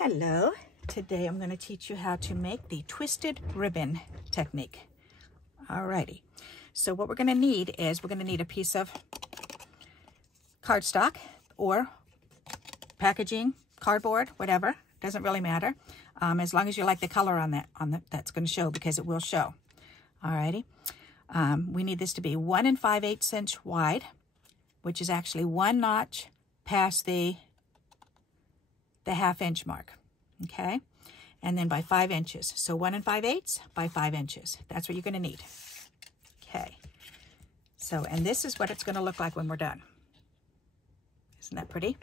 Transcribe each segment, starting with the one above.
Hello, today I'm going to teach you how to make the twisted ribbon technique. Alrighty, so what we're going to need is we're going to need a piece of cardstock or packaging, cardboard, whatever, doesn't really matter, as long as you like the color on that's going to show, because it will show. Alrighty, we need this to be 1 5/8 inch wide, which is actually 1 notch past the 1/2 inch mark, okay? And then by 5 inches. So 1 5/8 by 5 inches. That's what you're going to need. Okay. So, and this is what it's going to look like when we're done. Isn't that pretty?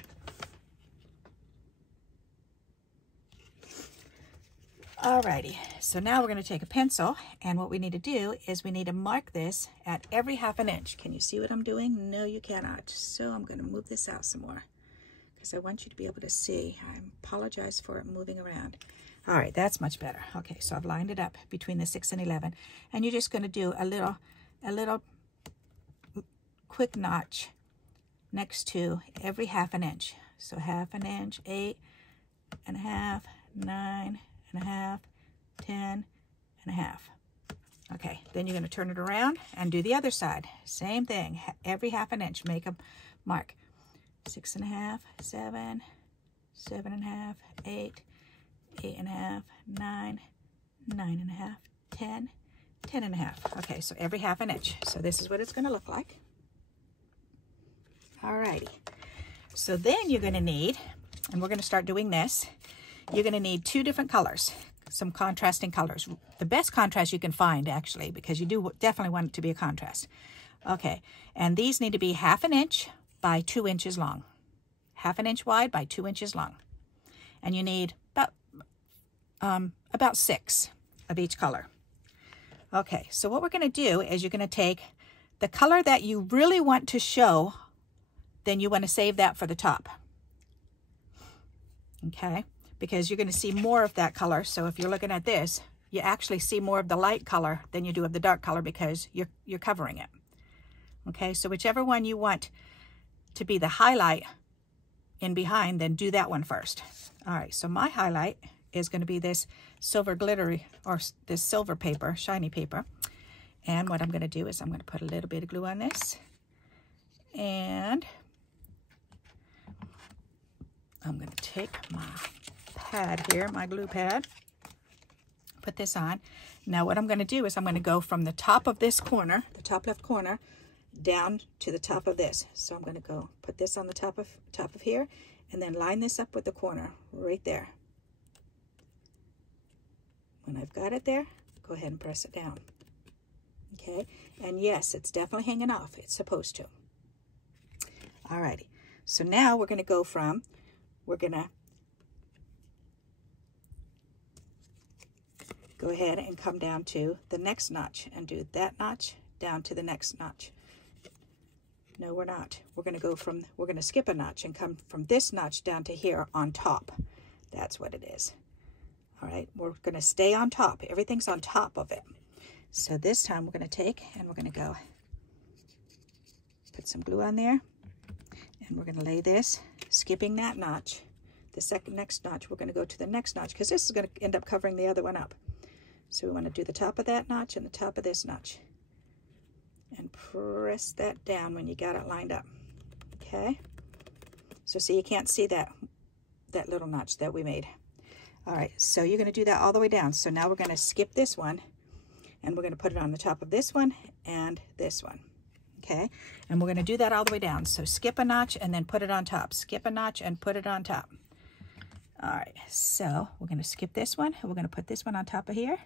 Alrighty. So now we're going to take a pencil, and what we need to do is we need to mark this at every 1/2 inch. Can you see what I'm doing? No, you cannot. So I'm going to move this out some more, because I want you to be able to see. I apologize for it moving around. All right, that's much better. Okay, so I've lined it up between the 6 and 11, and you're just going to do a little quick notch next to every 1/2 inch. So 1/2 inch, 8 1/2, 9 1/2, 10 1/2. Okay, then you're going to turn it around and do the other side. Same thing, every 1/2 inch, make a mark. 6 1/2, 7, 7 1/2, 8, 8 1/2, 9, 9 1/2, 10, 10 1/2. Okay, so every 1/2 inch. So this is what it's going to look like. Alrighty. So then you're going to need, and we're going to start doing this, you're going to need 2 different colors, some contrasting colors. The best contrast you can find, actually, because you do definitely want it to be a contrast. Okay, and these need to be 1/2 inch by 2 inches long. 1/2 inch wide by 2 inches long. And you need about 6 of each color. Okay, so what we're going to do is you're going to take the color that you really want to show, then you want to save that for the top. Okay, because you're going to see more of that color. So if you're looking at this, you actually see more of the light color than you do of the dark color, because you're covering it. Okay, so whichever one you want to be the highlight in behind, then do that one first. All right, so my highlight is going to be this silver glittery, or this silver paper, shiny paper. And what I'm going to do is I'm going to put a little bit of glue on this, and I'm going to take my pad here, my glue pad, put this on. Now what I'm going to do is I'm going to go from the top of this corner, the top left corner, down to the top of this. So I'm going to go put this on the top of here, and then line this up with the corner right there. When I've got it there, go ahead and press it down. Okay, and yes, it's definitely hanging off. It's supposed to. Alrighty, so now we're going to go from, we're going to go ahead and come down to the next notch and do that notch down to the next notch. No, we're not. We're going to go from, we're going to skip a notch and come from this notch down to here on top. That's what it is. All right, we're going to stay on top. Everything's on top of it. So this time we're going to take and we're going to go put some glue on there, and we're going to lay this, skipping that notch. The next notch, we're going to go to the next notch, because this is going to end up covering the other one up. So we want to do the top of that notch and the top of this notch, and press that down when you got it lined up. Okay, so see, you can't see that little notch that we made. All right, so you're going to do that all the way down. So now we're going to skip this one, and we're going to put it on the top of this one and this one. Okay, and we're going to do that all the way down. So skip a notch and then put it on top. Skip a notch and put it on top. All right, so we're going to skip this one, and we're going to put this one on top of here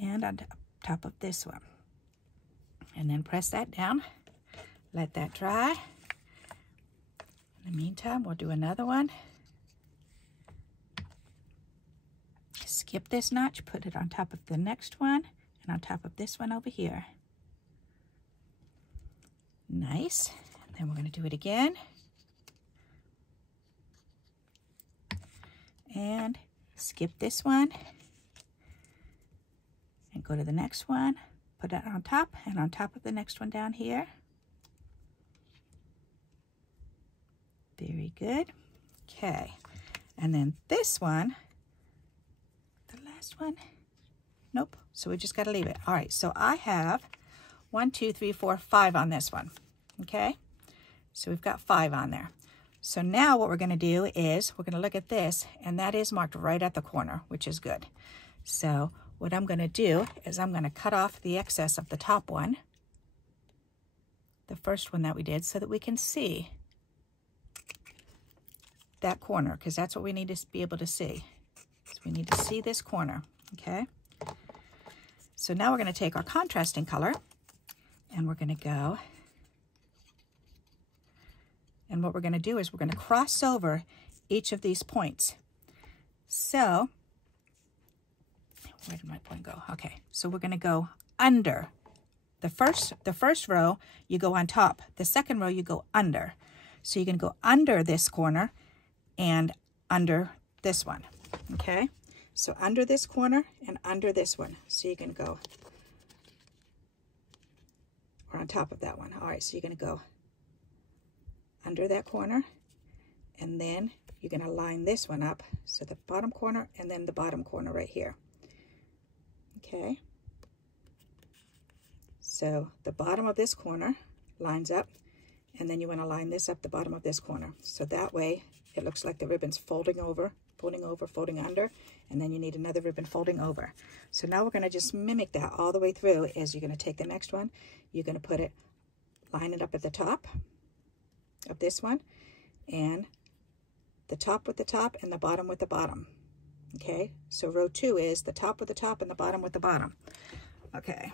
and on top of this one. And then press that down. Let that dry. In the meantime, we'll do another one. Skip this notch, put it on top of the next one, and on top of this one over here. Nice. And then we're going to do it again. And skip this one. And go to the next one. Put it on top, and on top of the next one down here. Very good. Okay. And then this one, the last one, nope. So we just got to leave it. All right, so I have 1, 2, 3, 4, 5 on this one, okay? So we've got 5 on there. So now what we're going to do is we're going to look at this, and that is marked right at the corner, which is good. So what I'm going to do is I'm going to cut off the excess of the top one, the first one that we did, so that we can see that corner, because that's what we need to be able to see. So we need to see this corner, okay? So now we're going to take our contrasting color, and we're going to go, and what we're going to do is we're going to cross over each of these points. So, where did my point go? Okay, so we're going to go under. The first row, you go on top. The second row, you go under. So you're going to go under this corner and under this one, okay? So under this corner and under this one. So you can go, or on top of that one. All right, so you're going to go under that corner, and then you're going to line this one up. So the bottom corner and then the bottom corner right here. Okay. So the bottom of this corner lines up, and then you want to line this up the bottom of this corner. So that way it looks like the ribbon's folding over, folding under, and then you need another ribbon folding over. So now we're going to just mimic that all the way through. Is you're going to take the next one, you're going to put it, line it up at the top of this one, and the top with the top and the bottom with the bottom. Okay, so row 2 is the top with the top and the bottom with the bottom. Okay,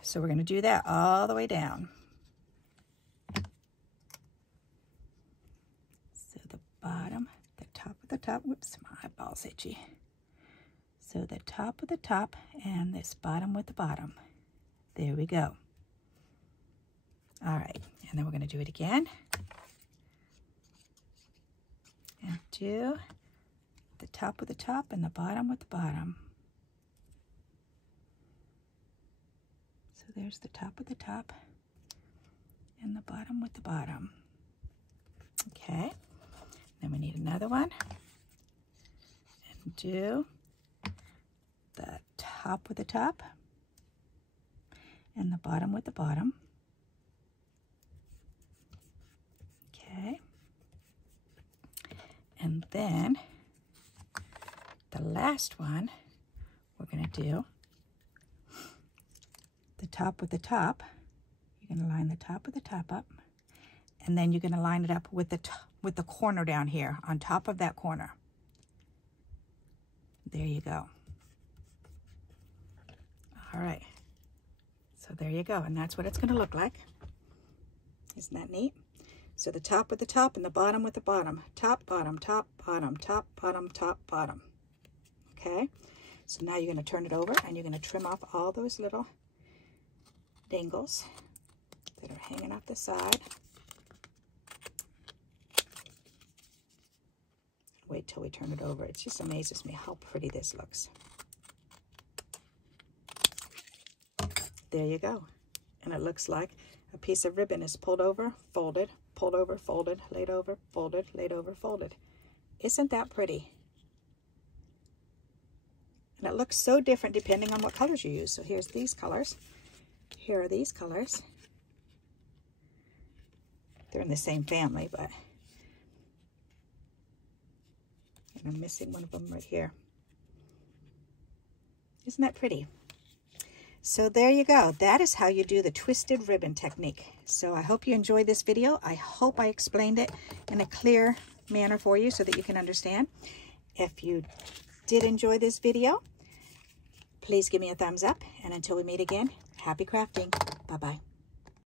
so we're going to do that all the way down. So the bottom, the top with the top, whoops, my eyeball's itchy. So the top with the top and this bottom with the bottom. There we go. All right, and then we're going to do it again. And do the top with the top and the bottom with the bottom. So there's the top with the top and the bottom with the bottom. Okay, then we need another one. And do the top with the top and the bottom with the bottom. Okay. And then the last one, we're going to do the top with the top. You're going to line the top with the top up, and then you're going to line it up with the corner down here on top of that corner. There you go. All right. So there you go, and that's what it's going to look like. Isn't that neat? So the top with the top and the bottom with the bottom. Top, bottom, top, bottom, top, bottom, top, bottom. Okay? So now you're going to turn it over and you're going to trim off all those little dangles that are hanging off the side. Wait till we turn it over. It just amazes me how pretty this looks. There you go. And it looks like a piece of ribbon is pulled over, folded, pulled over, folded, laid over, folded, laid over, folded. Isn't that pretty? And it looks so different depending on what colors you use. So here's these colors. Here are these colors. They're in the same family, but and I'm missing one of them right here. Isn't that pretty? So there you go. That is how you do the twisted ribbon technique. So I hope you enjoyed this video. I hope I explained it in a clear manner for you so that you can understand. If you did enjoy this video, please give me a thumbs up. And until we meet again, happy crafting. Bye-bye.